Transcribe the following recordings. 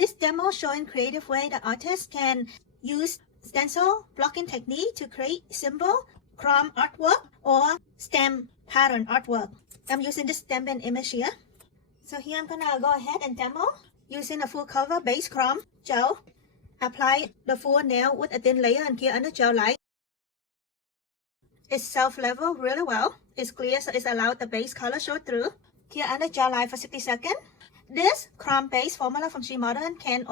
This demo showing creative way that artists can use stencil blocking technique to create symbol, chrome artwork, or stamp pattern artwork. I'm using this stamping image here. So here I'm gonna go ahead and demo using a full cover base chrome gel. Apply the full nail with a thin layer and clear under gel light. It's self-level really well. It's clear, so it's allowed the base color show through. Clear under gel light for 60 seconds. This chrome base formula from SheModern can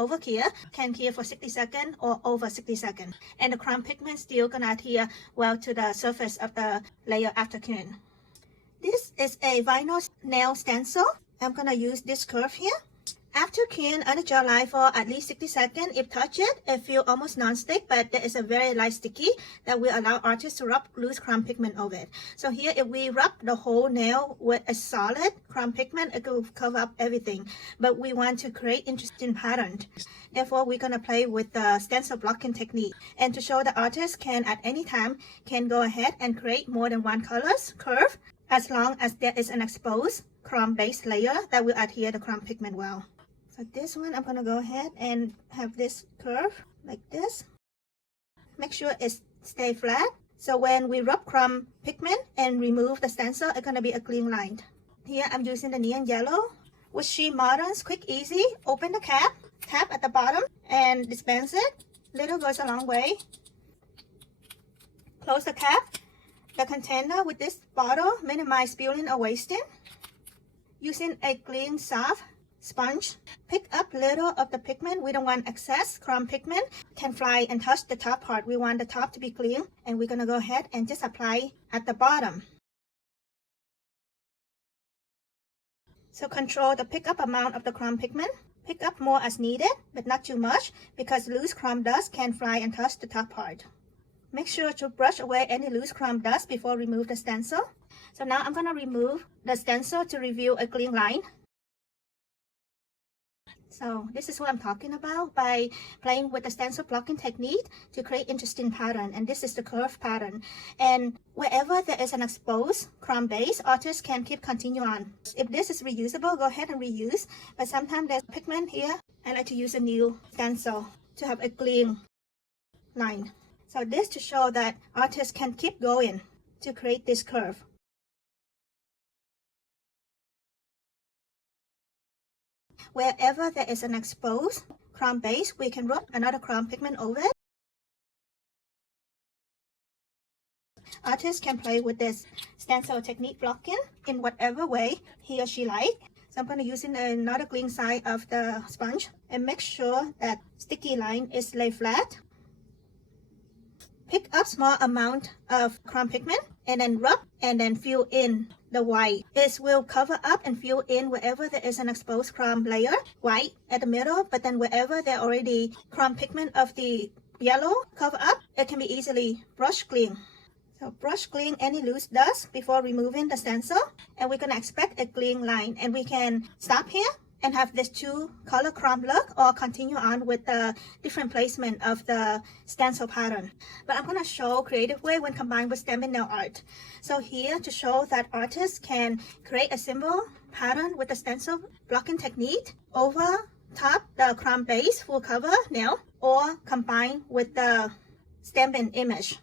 clear for 60 seconds or over 60 seconds. And the chrome pigment still gonna adhere well to the surface of the layer after curing. This is a vinyl nail stencil. I'm gonna use this curve here. After curing under gel light for at least 60 seconds, if touch it feels almost non-stick, but there is a very light sticky that will allow artists to rub loose chrome pigment over it. So here, if we rub the whole nail with a solid chrome pigment, it will cover up everything. But we want to create interesting patterns. Therefore, we're gonna play with the stencil blocking technique. And to show the artist can at any time can go ahead and create more than one color's curve, as long as there is an exposed chrome base layer that will adhere the chrome pigment well. So this one, I'm gonna go ahead and have this curve like this. Make sure it stay flat. So when we rub chrome pigment and remove the stencil, it's gonna be a clean line. Here I'm using the neon yellow. With SheModern's quick easy, open the cap, tap at the bottom and dispense it. Little goes a long way. Close the cap. The container with this bottle, minimize spilling or wasting. Using a clean soft sponge, pick up little of the pigment. We don't want excess chrome pigment can fly and touch the top part. We want the top to be clean, and we're gonna go ahead and just apply at the bottom. So control the pick up amount of the chrome pigment. Pick up more as needed, but not too much, because loose chrome dust can fly and touch the top part. Make sure to brush away any loose chrome dust before remove the stencil. So now I'm gonna remove the stencil to reveal a clean line. So this is what I'm talking about by playing with the stencil blocking technique to create interesting pattern. And this is the curve pattern. And wherever there is an exposed chrome base, artists can continue on. If this is reusable, go ahead and reuse. But sometimes there's pigment here. I like to use a new stencil to have a clean line. So this to show that artists can keep going to create this curve. Wherever there is an exposed chrome base, we can rub another chrome pigment over it. Artists can play with this stencil technique blocking in whatever way he or she like. So I'm going to use another clean side of the sponge and make sure that sticky line is lay flat. Pick up small amount of chrome pigment and then rub and then fill in the white. It will cover up and fill in wherever there is an exposed chrome layer, white at the middle, but then wherever there already chrome pigment of the yellow cover up, it can be easily brush clean. So brush clean any loose dust before removing the stencil, and we're gonna expect a clean line. And we can stop here and have this two color chrome look, or continue on with the different placement of the stencil pattern. But I'm going to show creative way when combined with stamping nail art. So here to show that artists can create a symbol pattern with the stencil blocking technique over top the chrome base full cover nail, or combine with the stamping image.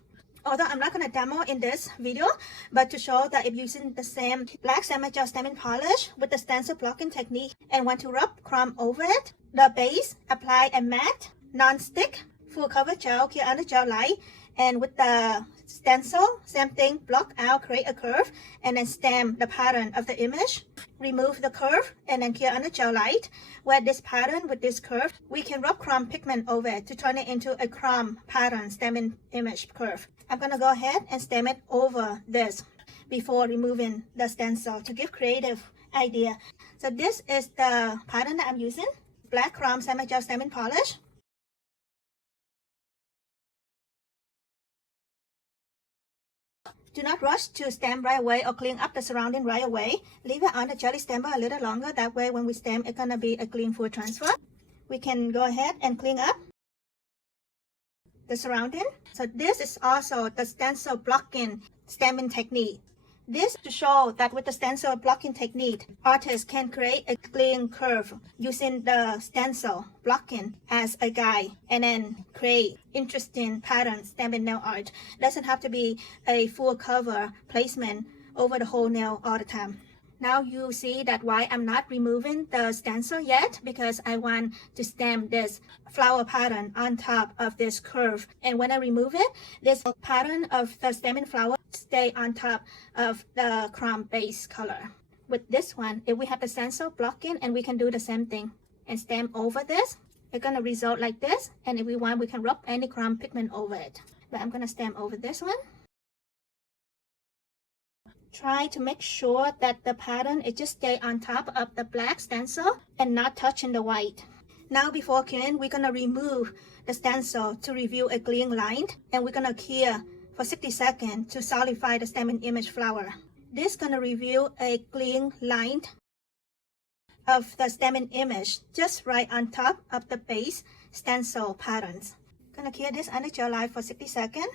Although I'm not going to demo in this video, but to show that if using the same black semi-gel stamping polish with the stencil blocking technique and want to rub chrome over it, the base apply a matte, non-stick, full cover gel here under gel light, and with the stencil, same thing, block out, create a curve, and then stamp the pattern of the image. Remove the curve and then here under gel light, where this pattern with this curve, we can rub chrome pigment over it to turn it into a chrome pattern stamping image curve. I'm gonna go ahead and stamp it over this before removing the stencil to give creative idea. So this is the pattern that I'm using, black chrome semi-gel stamping polish. Do not rush to stamp right away or clean up the surrounding right away. Leave it on the jelly stamper a little longer. That way when we stamp, it's gonna be a clean full transfer. We can go ahead and clean up the surrounding. So this is also the stencil blocking stamping technique. This to show that with the stencil blocking technique, artists can create a clean curve using the stencil blocking as a guide and then create interesting patterns stamping nail art. Doesn't have to be a full cover placement over the whole nail all the time. Now you see that why I'm not removing the stencil yet, because I want to stamp this flower pattern on top of this curve. And when I remove it, this pattern of the stamping flower stay on top of the chrome base color. With this one, if we have the stencil blocking, and we can do the same thing and stamp over this, it's gonna result like this. And if we want, we can rub any chrome pigment over it. But I'm gonna stamp over this one. Try to make sure that the pattern is just stay on top of the black stencil and not touching the white. Now before killing, we're gonna remove the stencil to reveal a clean line, and we're gonna cure for 60 seconds to solidify the stamping image flower. This is gonna reveal a clean line of the stamping image just right on top of the base stencil patterns. Gonna cure this under gel light for 60 seconds.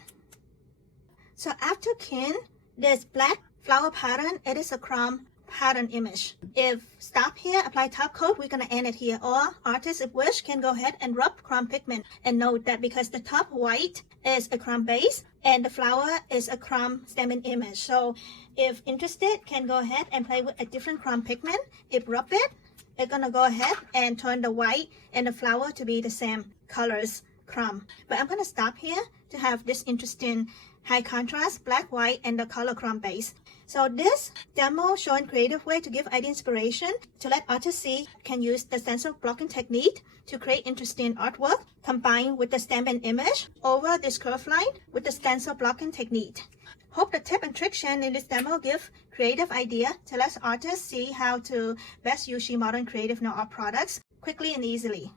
So after curing this black flower pattern, it is a chrome pattern image. If stop here, apply top coat, we're gonna end it here. Or artists, if wish, can go ahead and rub chrome pigment. And note that because the top white is a chrome base and the flower is a chrome stamping image. So if interested, can go ahead and play with a different chrome pigment. If rub it, it's gonna go ahead and turn the white and the flower to be the same colors chrome. But I'm gonna stop here to have this interesting high contrast black, white, and the color chrome base. So this demo showing creative way to give idea inspiration to let artists see can use the stencil blocking technique to create interesting artwork combined with the stamping image over this curve line with the stencil blocking technique. Hope the tip and trick shown in this demo give creative idea to let artists see how to best use SheModern creative nail art products quickly and easily.